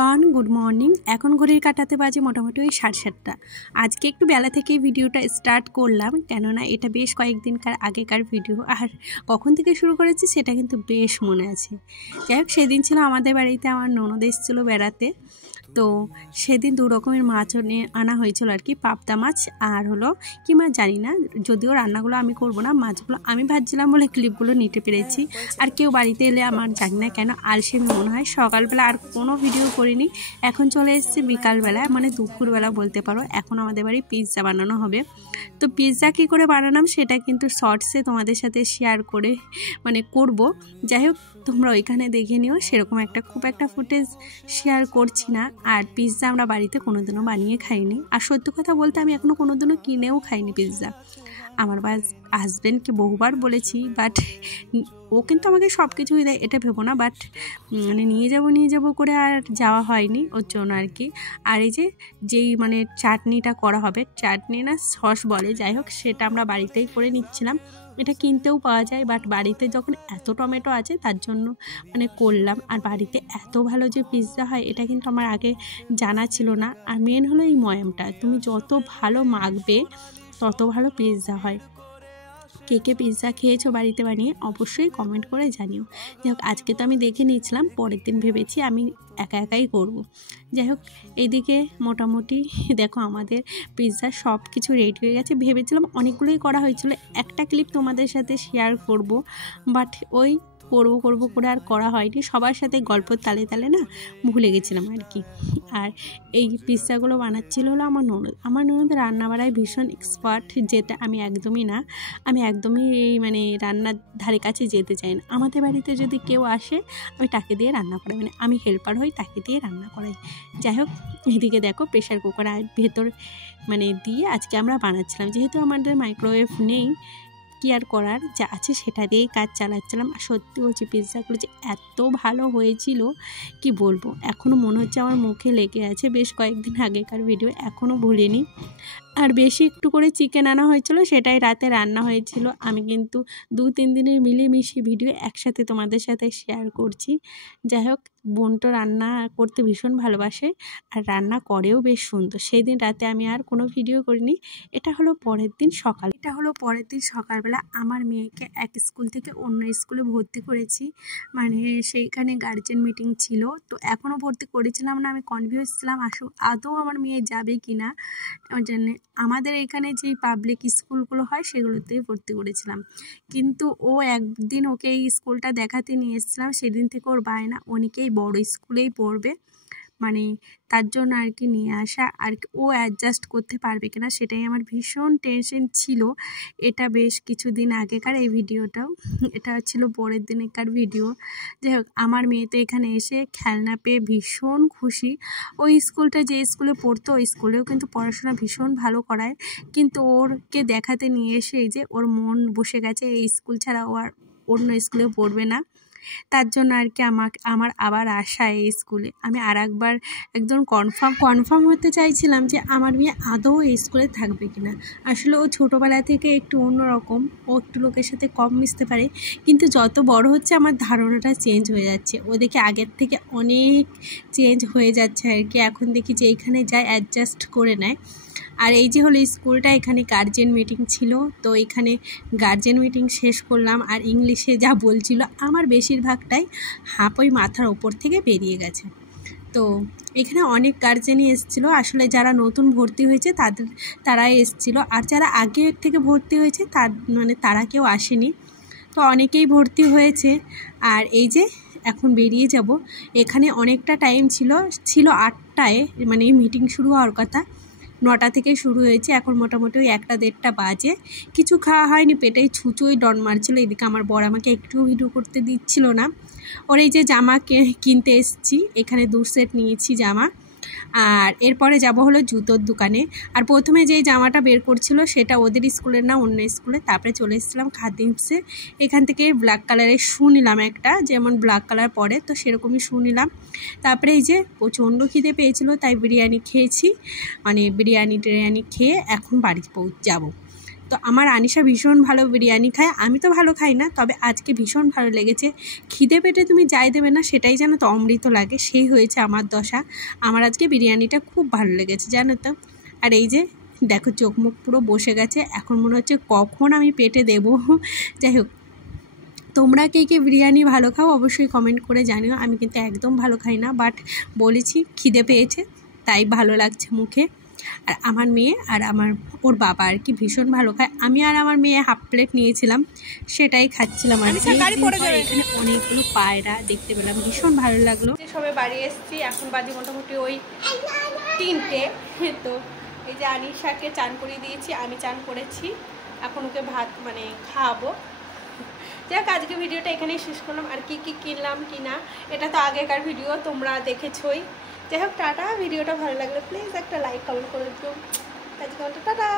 Everyone, good morning. এখন ঘড়ির কাটাতে বাজে মোটামুটি ওই 7:30। আজকে একটু বেলা থেকেই ভিডিওটা স্টার্ট করলাম, কেননা এটা বেশ কয়েকদিনকার আগেকার ভিডিও, আর কখন থেকে শুরু করেছি সেটা কিন্তু বেশ মনে আছে। যাই হোক, সেদিন ছিল আমাদের বাড়িতে আমার ননদ এসেছিলো বেড়াতে। তো সেদিন দু রকমের মাছ আনা হয়েছিল আর কি, পাবদা মাছ আর হলো কি মাছ জানি না, যদিও রান্নাগুলো আমি করব না, মাছগুলো আমি ভাজছিলাম বলে ক্লিপগুলো নিতে পেরেছি। আর কেউ বাড়িতে এলে আমার জানি না কেন আলসেমি মনে হয়। সকালবেলা আর কোনো ভিডিও করিনি, এখন চলে এসেছে বিকালবেলা, মানে দুপুরবেলা বলতে পারো। এখন আমাদের বাড়ি পিৎজা বানানো হবে। তো পিৎজা কী করে বানালাম সেটা কিন্তু শর্টসে তোমাদের সাথে শেয়ার করে করব। যাই হোক, তোমরা ওইখানে দেখে নিও। সেরকম খুব একটা ফুটেজ শেয়ার করছি না। আর পিৎজা আমরা বাড়িতে কোনোদিনও বানিয়ে খাইনি, আর সত্যি কথা বলতে আমি এখনও কোনোদিনও কিনেও খাইনি পিৎজা। আমার হাজব্যান্ডকে বহুবার বলেছি, বাট ও কিন্তু আমাকে সব কিছুই দেয়, এটা ভেবো না, বাট নিয়ে যাব করে আর যাওয়া হয়নি ওর জন্য আর কি। আর এই যেই চাটনিটা করা হবে, চাটনি না সস বলে, যাই হোক সেটা আমরা বাড়িতেই করে নিচ্ছিলাম। এটা কিনতেও পাওয়া যায়, বাট বাড়িতে যখন এত টমেটো আছে তার জন্য করলাম। আর বাড়িতে এত ভালো যে পিৎজা হয় এটা কিন্তু আমার আগে জানা ছিল না। আর মেন হলো এই ময়ামটা, তুমি যত ভালো মাখবে তত ভালো পিৎজা হয়। কে কে পিৎজা খেয়েছো বাড়িতে বানিয়ে অবশ্যই কমেন্ট করে জানিও। যাই হোক, আজকে তো আমি দেখে নিয়েছিলাম, পরের দিন ভেবেছি আমি একাই করব। যাই হোক, এইদিকে মোটামুটি দেখো আমাদের পিৎজা সব কিছু রেডি হয়ে গেছে। ভেবেছিলাম অনেকগুলোই করা হয়েছিল, একটা ক্লিপ তোমাদের সাথে শেয়ার করব, বাট ওই করবো করে আর করা হয়নি। সবার সাথে গল্প তালে না ভুলে গেছিলাম আর কি। আর এই পিৎজাগুলো বানাচ্ছিল হলো আমার ননদ রান্না বাড়ায় ভীষণ এক্সপার্ট, যেটা আমি একদমই না। আমি একদমই এই রান্নার ধারে কাছে যেতে চাই না। আমাদের বাড়িতে যদি কেউ আসে আমি তাকে দিয়ে রান্না করাই, আমি হেল্পার হই, তাকে দিয়ে রান্না করাই। যাই হোক, এদিকে দেখো প্রেশার কুকার ভেতর দিয়ে আজকে আমরা বানাচ্ছিলাম, যেহেতু আমাদের মাইক্রোওয়েভ নেই, কি আর করার, যা আছে সেটা দিয়েই কাজ চালাচ্ছিলাম। আর সত্যি বলছি পিৎজাগুলো যে এত ভালো হয়েছিল কি বলবো, এখনও মনে হচ্ছে আমার মুখে লেগে আছে, বেশ কয়েকদিন আগেকার ভিডিও এখনও ভুলিনি। আর বেশি একটু করে চিকেন আনা হয়েছিল, সেটাই রাতে রান্না হয়েছিল। আমি কিন্তু 2-3 দিনের মিলেমিশে ভিডিও একসাথে তোমাদের সাথে শেয়ার করছি। যাই হোক, বোনটা রান্না করতে ভীষণ ভালোবাসে আর রান্না করেও বেশ সুন্দর। সেই দিন রাতে আমি আর কোনো ভিডিও করিনি। এটা হলো পরের দিন সকালবেলা আমার মেয়েকে এক স্কুল থেকে অন্য স্কুলে ভর্তি করেছি, সেইখানে গার্জেন মিটিং ছিল। তো এখনও ভর্তি করেছিলাম না, আমি কনফিউজ ছিলাম আদৌ আমার মেয়ে যাবে কি না। ওর জন্যে আমাদের এখানে যেই পাবলিক স্কুলগুলো হয় সেগুলোতেই ভর্তি করেছিলাম। কিন্তু ও একদিন ওকে এই স্কুলটা দেখাতে নিয়ে এসেছিলাম, সেদিন থেকে ওর বায়না অনেকেই বড় স্কুলেই পড়বে, তার জন্য আর কি নিয়ে আসা। আর ও অ্যাডজাস্ট করতে পারবে কিনা সেটাই আমার ভীষণ টেনশন ছিল। এটা বেশ কিছুদিন আগেকার এই ভিডিওটাও, এটা ছিল পরের দিনেকার ভিডিও। যাই হোক, আমার মেয়ে তো এখানে এসে খেলনা পেয়ে ভীষণ খুশি। ওই স্কুলটা যে স্কুলে পড়তো ওই স্কুলেও কিন্তু পড়াশোনা ভীষণ ভালো করায়, কিন্তু ওরকে দেখাতে নিয়ে এসে এই যে ওর মন বসে গেছে, এই স্কুল ছাড়া ও আর অন্য স্কুলেও পড়বে না। তার জন্য আর কি আমার আবার আশা এই স্কুলে। আমি আর একবার একদম কনফার্ম হতে চাইছিলাম যে আমার মেয়ে আদৌ এই স্কুলে থাকবে কিনা। আসলে ও ছোটোবেলা থেকে একটু অন্যরকম, ও একটু লোকের সাথে কম মিশতে পারে, কিন্তু যত বড় হচ্ছে আমার ধারণাটা চেঞ্জ হয়ে যাচ্ছে। ও দেখে আগের থেকে অনেক চেঞ্জ হয়ে যাচ্ছে আর কি। এখন দেখি যে এইখানে যায় অ্যাডজাস্ট করে নেয়। আর এই যে হলো স্কুলটা, এখানে গার্জেন মিটিং ছিল, তো এখানে গার্জেন মিটিং শেষ করলাম। আর ইংলিশে যা বলছিল আমার বেশিরভাগটাই হাফ ওই মাথার ওপর থেকে বেরিয়ে গেছে। তো এখানে অনেক গার্জেনই এসেছিলো, আসলে যারা নতুন ভর্তি হয়েছে তারাই এসেছিলো, আর যারা আগে থেকে ভর্তি হয়েছে তারা কেউ আসেনি। তো অনেকেই ভর্তি হয়েছে। আর এই যে এখন বেরিয়ে যাব, এখানে অনেকটা টাইম ছিল 8টায় মিটিং শুরু হওয়ার কথা, 9টা থেকে শুরু হয়েছে। এখন মোটামুটি ওই 1টা-1:30 বাজে। কিছু খাওয়া হয়নি, পেটেই ছুঁচোই ডন মারছিল। এদিকে আমার বর আমাকে একটুও ভিডিও করতে দিচ্ছিল না। ওর এই যে জামা কিনতে এসেছি, এখানে 2 সেট নিয়েছি জামা। আর এরপরে যাব হলো জুতোর দোকানে। আর প্রথমে যেই জামাটা বের করছিল সেটা ওদের স্কুলের না, অন্য স্কুলে। তারপরে চলে এসেছিলাম খাদিমসে, এখান থেকে ব্ল্যাক কালারের শ্যু নিলাম একটা, যেমন ব্ল্যাক কালার পরে তো সেরকমই শ্যু নিলাম। তারপরে এই যে প্রচণ্ড খিদে পেয়েছিল, তাই বিরিয়ানি খেয়েছি, বিরিয়ানি খেয়ে এখন বাড়ি যাব। তো আমার আনিশা ভীষণ ভালো বিরিয়ানি খায়, আমি তো ভালো খাই না, তবে আজকে ভীষণ ভালো লেগেছে। খিদে পেটে তুমি যাই দেবে না সেটাই যেন তো অমৃত লাগে, সেই হয়েছে আমার দশা। আমার আজকে বিরিয়ানিটা খুব ভালো লেগেছে জানো তো। আর এই যে দেখো চোখ মুখ পুরো বসে গেছে, এখন মনে হচ্ছে কখন আমি পেটে দেব। যাই হোক, তোমরা কে কে বিরিয়ানি ভালো খাও অবশ্যই কমেন্ট করে জানিও। আমি কিন্তু একদম ভালো খাই না, বাট বলেছি খিদে পেয়েছে তাই ভালো লাগছে মুখে। আর আমার মেয়ে আর ওর বাবা আর কি ভীষণ ভালো খায়। আমি আর আমার মেয়ে হাফ প্লেট নিয়েছিলাম, সেটাই খাচ্ছিলাম আর কি। এখানে অনেকগুলো পায়রা দেখতে পেলাম, ভীষণ ভালো লাগলো। সবে বাড়ি এসেছি, এখন বাজে মোটামুটি ওই 3টে। তো এই যে আনিশাকে চান করিয়ে দিয়েছি, আমি চান করেছি, এখন ওকে ভাত মানে খাওয়াবো। যাই হোক, আজকে ভিডিওটা এখানেই শেষ করলাম। আর কি কি কিনলাম কি না এটা তো আগেকার ভিডিও, তোমরা দেখেছোই। যাই হোক, টাটা। ভিডিওটা ভালো লাগলে প্লিজ একটা লাইক কমেন্ট করে দিও। আজকে টাটা।